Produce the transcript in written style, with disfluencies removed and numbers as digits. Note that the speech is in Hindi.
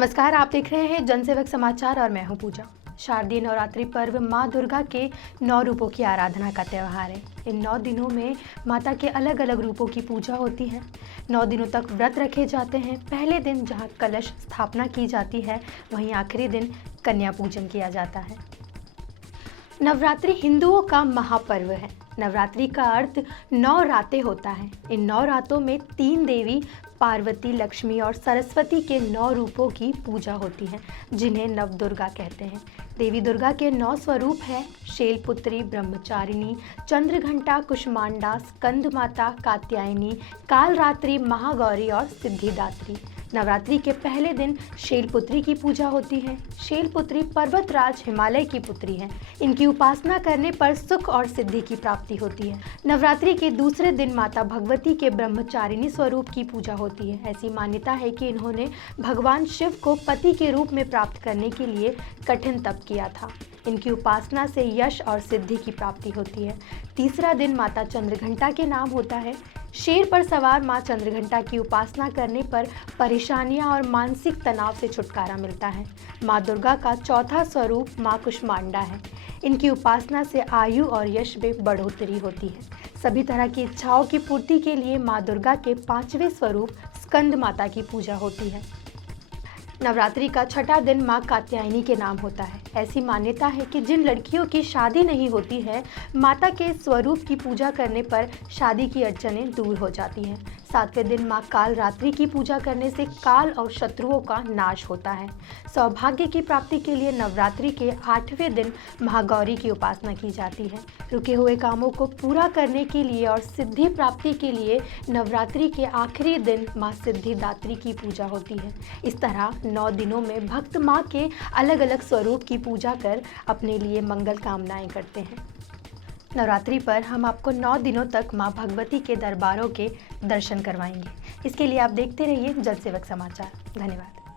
नमस्कार, आप देख रहे हैं जनसेवक समाचार और मैं हूं पूजा। शारदीय नवरात्रि पर्व मां दुर्गा के 9 रूपों की आराधना का त्यौहार है। इन 9 दिनों में माता के अलग अलग रूपों की पूजा होती है। 9 दिनों तक व्रत रखे जाते हैं। पहले दिन जहां कलश स्थापना की जाती है, वहीं आखिरी दिन कन्या पूजन किया जाता है। नवरात्रि हिंदुओं का महापर्व है। नवरात्रि का अर्थ 9 रातें होता है। इन 9 रातों में 3 देवी पार्वती, लक्ष्मी और सरस्वती के 9 रूपों की पूजा होती है, जिन्हें नवदुर्गा कहते हैं। देवी दुर्गा के 9 स्वरूप हैं शैलपुत्री, ब्रह्मचारिणी, चंद्रघंटा, कुष्मांडा, स्कंद माता, कात्यायनी, कालरात्रि, महागौरी और सिद्धिदात्री। नवरात्रि के पहले दिन शैलपुत्री की पूजा होती है। शैलपुत्री पर्वतराज हिमालय की पुत्री है। इनकी उपासना करने पर सुख और सिद्धि की प्राप्ति होती है। नवरात्रि के दूसरे दिन माता भगवती के ब्रह्मचारिणी स्वरूप की पूजा होती है। ऐसी मान्यता है कि इन्होंने भगवान शिव को पति के रूप में प्राप्त करने के लिए कठिन तप किया था। इनकी उपासना से यश और सिद्धि की प्राप्ति होती है। तीसरा दिन माता चंद्रघंटा के नाम होता है। शेर पर सवार मां चंद्रघंटा की उपासना करने पर परेशानियां और मानसिक तनाव से छुटकारा मिलता है। मां दुर्गा का चौथा स्वरूप मां कुष्मांडा है। इनकी उपासना से आयु और यश में बढ़ोतरी होती है। सभी तरह की इच्छाओं की पूर्ति के लिए मां दुर्गा के 5वें स्वरूप स्कंद माता की पूजा होती है। नवरात्रि का छठा दिन मां कात्यायनी के नाम होता है। ऐसी मान्यता है कि जिन लड़कियों की शादी नहीं होती है, माता के स्वरूप की पूजा करने पर शादी की अड़चनें दूर हो जाती हैं। 7वें दिन मां कालरात्रि की पूजा करने से काल और शत्रुओं का नाश होता है। सौभाग्य की प्राप्ति के लिए नवरात्रि के 8वें दिन महागौरी की उपासना की जाती है। रुके हुए कामों को पूरा करने के लिए और सिद्धि प्राप्ति के लिए नवरात्रि के आखिरी दिन मां सिद्धिदात्री की पूजा होती है। इस तरह 9 दिनों में भक्त मां के अलग अलग स्वरूप की पूजा कर अपने लिए मंगल कामनाएं करते हैं। नवरात्रि पर हम आपको 9 दिनों तक मां भगवती के दरबारों के दर्शन करवाएंगे। इसके लिए आप देखते रहिए जनसेवक समाचार। धन्यवाद।